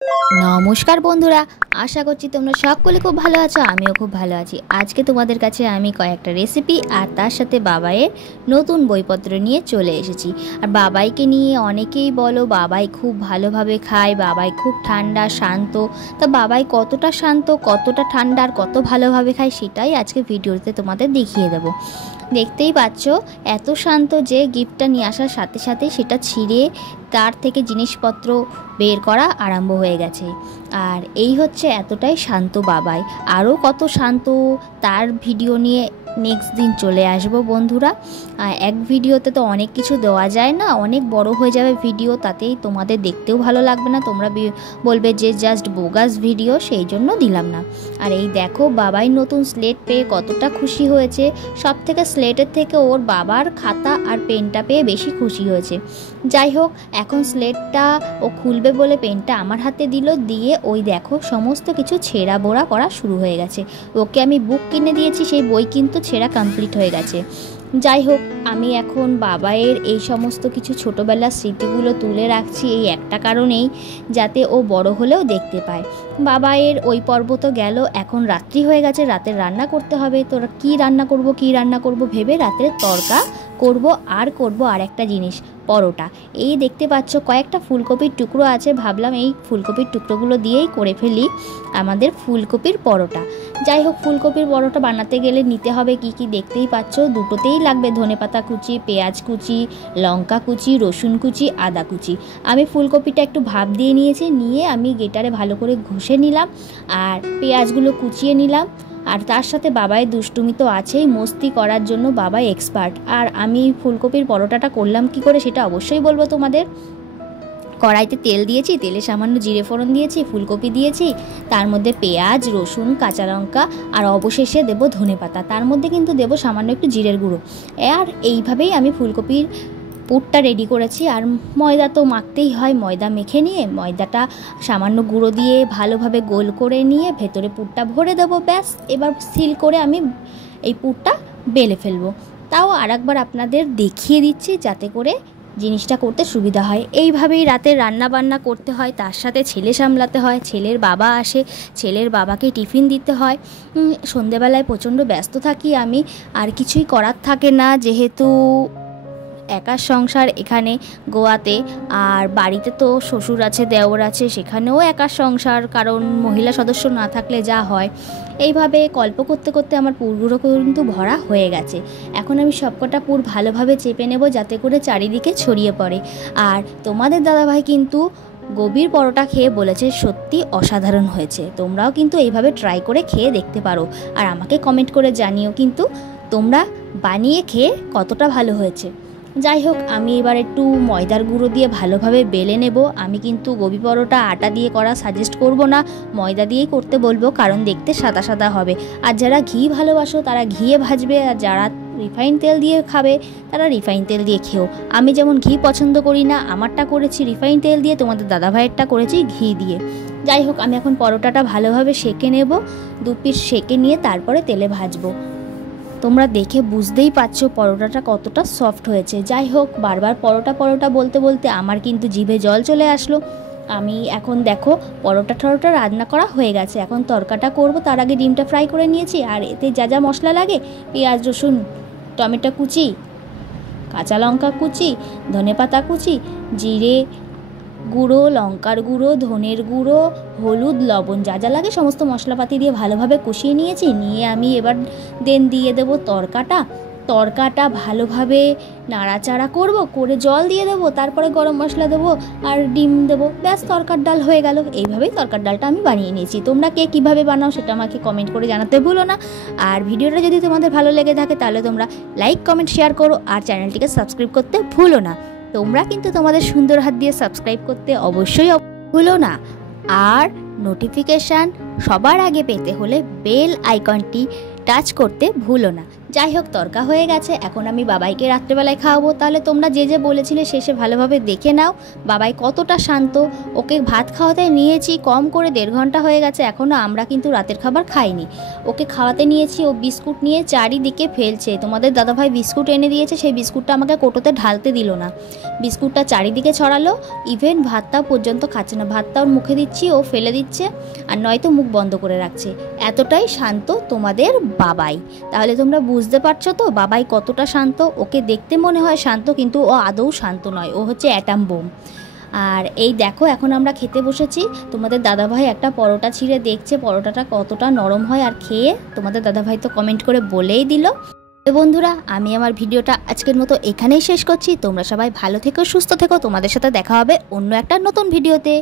নমস্কার বন্ধুরা, আশা করছি তোমরা সকলে খুব ভালো আছো। আমিও খুব ভালো আছি। আজকে তোমাদের কাছে আমি কয়েকটা রেসিপি আর তার সাথে বাবাইয়ের নতুন বইপত্র নিয়ে চলে এসেছি। আর বাবাইকে নিয়ে অনেকেই বলো বাবাই খুব ভালোভাবে খায়, বাবাই খুব ঠান্ডা শান্ত। তা বাবাই কতটা শান্ত, কতটা ঠান্ডা আর কত ভালোভাবে খায় সেটাই আজকে ভিডিওতে তোমাদের দেখিয়ে দেবো। দেখতেই পাচ্ছ এত শান্ত যে গিফটটা নিয়ে আসার সাথে সাথে সেটা ছিঁড়ে তার থেকে জিনিসপত্র বের করা আরম্ভ হয়ে গেছে। আর এই হচ্ছে এতটাই শান্ত বাবাই। আরও কত শান্ত তার ভিডিও নিয়ে নেক্সট দিন চলে আসবো বন্ধুরা। এক ভিডিওতে তো অনেক কিছু দেওয়া যায় না, অনেক বড় হয়ে যাবে ভিডিও, তাতেই তোমাদের দেখতেও ভালো লাগবে না, তোমরা বলবে যে জাস্ট বোগাস ভিডিও, সেই জন্য দিলাম না। আর এই দেখো বাবাই নতুন স্লেট পেয়ে কতটা খুশি হয়েছে। সব থেকে স্লেটের থেকে ওর বাবার খাতা আর পেনটা পেয়ে বেশি খুশি হয়েছে। যাই হোক, এখন স্লেটটা ও খুলবে বলে পেনটা আমার হাতে দিল, দিয়ে ওই দেখো সমস্ত কিছু ছেঁড়া বোড়া করা শুরু হয়ে গেছে। ওকে আমি বুক কিনে দিয়েছি, সেই বই কিন্তু ছেঁড়া কমপ্লিট হয়ে গেছে। যাই হোক, আমি এখন বাবাইয়ের এই সমস্ত কিছু ছোটোবেলার স্মৃতিগুলো তুলে রাখছি এই একটা কারণেই, যাতে ও বড় হলেও দেখতে পায়। বাবাইয়ের ওই পর্ব তো গেল, এখন রাত্রি হয়ে গেছে, রাতের রান্না করতে হবে। তোরা কি রান্না করব ভেবে রাতের তরকা করব আর একটা জিনিস, পরোটা। এই দেখতে পাচ্ছ কয়েকটা ফুলকপির টুকরো আছে, ভাবলাম এই ফুলকপির টুকরোগুলো দিয়েই করে ফেলি আমাদের ফুলকপির পরোটা। যাই হোক, ফুলকপির পরোটা বানাতে গেলে নিতে হবে কি কি দেখতেই পাচ্ছ। দুটোতেই লাগবে ধনেপাতা কুচি, পেঁয়াজ কুচি, লঙ্কা কুচি, রসুন কুচি, আদা কুচি। আমি ফুলকপিটা একটু ভাপ দিয়ে নিয়েছি, নিয়ে আমি গ্রেটারে ভালো করে ঘষে নিলাম আর পেঁয়াজগুলো কুচিয়ে নিলাম। আর তার সাথে বাবাই দুষ্টুমি তো আছেই, মস্তি করার জন্য বাবাই এক্সপার্ট। আর আমি ফুলকপির পরোটাটা করলাম কি করে সেটা অবশ্যই বলবো তোমাদের। কড়াইতে তেল দিয়েছি, তেলে সামান্য জিরে ফোড়ন দিয়েছি, ফুলকপি দিয়েছি, তার মধ্যে পেঁয়াজ, রসুন, কাঁচা লঙ্কা আর অবশেষে দেবো ধনেপাতা। তার মধ্যে কিন্তু দেবো সামান্য একটু জিরের গুঁড়ো। আর এইভাবেই আমি ফুলকপির পুরটা রেডি করেছি। আর ময়দা তো মাখতেই হয়, ময়দা মেখে নিয়ে ময়দাটা সামান্য গুঁড়ো দিয়ে ভালোভাবে গোল করে নিয়ে ভেতরে পুরটা ভরে দেবো, ব্যাস। এবার সিল করে আমি এই পুরটা বেলে ফেলবো। তাও আরেকবার আপনাদের দেখিয়ে দিচ্ছি যাতে করে জিনিসটা করতে সুবিধা হয়। এইভাবেই রাতে রান্না বান্না করতে হয়, তার সাথে ছেলে সামলাতে হয়, ছেলের বাবা আসে, ছেলের বাবাকে টিফিন দিতে হয়। সন্ধেবেলায় প্রচণ্ড ব্যস্ত থাকি আমি, আর কিছুই করার থাকে না, যেহেতু একার সংসার এখানে গোয়াতে। আর বাড়িতে তো শ্বশুর আছে, দেওর আছে, সেখানেও একার সংসার, কারণ মহিলা সদস্য না থাকলে যা হয়। এইভাবে গল্প করতে করতে আমার পুরগুলো কিন্তু ভরা হয়ে গেছে। এখন আমি সবকটা পুর ভালোভাবে চেপে নেব যাতে করে চারিদিকে ছড়িয়ে পড়ে। আর তোমাদের দাদাভাই কিন্তু গোবির পরোটা খেয়ে বলেছে সত্যি অসাধারণ হয়েছে। তোমরাও কিন্তু এইভাবে ট্রাই করে খেয়ে দেখতে পারো, আর আমাকে কমেন্ট করে জানিও কিন্তু তোমরা বানিয়ে খেয়ে কতটা ভালো হয়েছে। যাই হোক, আমি এবার একটু ময়দার গুঁড়ো দিয়ে ভালোভাবে বেলে নেব। আমি কিন্তু গোবি পরোটা আটা দিয়ে করা সাজেস্ট করব না, ময়দা দিয়েই করতে বলবো, কারণ দেখতে সাদা সাদা হবে। আর যারা ঘি ভালোবাসো তারা ঘিয়ে ভাজবে, আর যারা রিফাইন তেল দিয়ে খাবে তারা রিফাইন তেল দিয়ে খেও। আমি যেমন ঘি পছন্দ করি না, আমারটা করেছি রিফাইন তেল দিয়ে, তোমাদের দাদাভাইয়েরটা করেছি ঘি দিয়ে। যাই হোক, আমি এখন পরোটাটা ভালোভাবে সেঁকে নেব, 2 পিস সেঁকে নিয়ে তারপরে তেলে ভাজবো। তোমরা দেখে বুঝতেই পারছো পরোটাটা কতটা সফট হয়েছে। যাই হোক, বারবার পরোটা পরোটা বলতে বলতে আমার কিন্তু জিভে জল চলে আসলো। আমি এখন দেখো পরোটা রান্না করা হয়ে গেছে, এখন তরকাটা করব। তার আগে ডিমটা ফ্রাই করে নিয়েছি, আর এতে যা যা মশলা লাগে পেঁয়াজ, রসুন, টমেটো কুচি, কাঁচা লঙ্কা কুচি, ধনেপাতা কুচি, জিরে গুঁড়ো, লঙ্কার গুঁড়ো, ধনের গুঁড়ো, হলুদ, লবণ, যা যা লাগে সমস্ত মশলাপাতি দিয়ে ভালোভাবে কষিয়ে নিয়েছি। নিয়ে আমি এবার দিয়ে দেবো তরকাটা ভালোভাবে নাড়াচাড়া করব, করে জল দিয়ে দেবো, তারপরে গরম মশলা দেবো আর ডিম দেবো, ব্যাস তরকার ডাল হয়ে গেল। এইভাবেই তরকার ডালটা আমি বানিয়ে নিয়েছি। তোমরা কে কীভাবে বানাও সেটা আমাকে কমেন্ট করে জানাতে ভুলো না। আর ভিডিওটা যদি তোমাদের ভালো লেগে থাকে তাহলে তোমরা লাইক, কমেন্ট, শেয়ার করো, আর চ্যানেলটিকে সাবস্ক্রাইব করতে ভুলো না। তোমরা কিন্তু তোমাদের সুন্দর হাত দিয়ে সাবস্ক্রাইব করতে অবশ্যই ভুলো না। আর নোটিফিকেশান সবার আগে পেতে হলে বেল আইকনটি টাচ করতে ভুলো না, যাই হোক, তরকা হয়ে গেছে, এখন আমি বাবাইকে রাত্রেবেলায় খাওয়াবো। তাহলে তোমরা যে যে বলেছিলে শেষে ভালোভাবে দেখে নাও বাবাই কতটা শান্ত। ওকে ভাত খাওয়াতে নিয়েছি কম করে 1.5 ঘন্টা হয়ে গেছে, এখনও আমরা কিন্তু রাতের খাবার খাইনি। ওকে খাওয়াতে নিয়েছি, ও বিস্কুট নিয়ে চারিদিকে ফেলছে। তোমাদের দাদাভাই বিস্কুট এনে দিয়েছে, সেই বিস্কুটটা আমাকে কোটোতে ঢালতে দিল না, বিস্কুটটা চারিদিকে ছড়ালো। ইভেন ভাতটাও পর্যন্ত খাচ্ছে না, ভাতটাও মুখে দিচ্ছি ও ফেলে দিচ্ছে, আর নয়তো মুখ বন্ধ করে রাখছে। এতটাই শান্ত তোমাদের বাবাই। তাহলে তোমরা বুঝতে পারছো তো বাবাই কতটা শান্ত। ওকে দেখতে মনে হয় শান্ত, কিন্তু ও আদৌ শান্ত নয়, ও হচ্ছে অ্যাটাম বোম। আর এই দেখো, এখন আমরা খেতে বসেছি। তোমাদের দাদাভাই একটা পরোটা ছিঁড়ে দেখছে পরোটাটা কতটা নরম হয়, আর খেয়ে তোমাদের দাদাভাই তো কমেন্ট করে বলেই দিল। তো বন্ধুরা, আমি আমার ভিডিওটা আজকের মতো এখানেই শেষ করছি। তোমরা সবাই ভালো থেকো, সুস্থ থেকো। তোমাদের সাথে দেখা হবে অন্য একটা নতুন ভিডিওতে।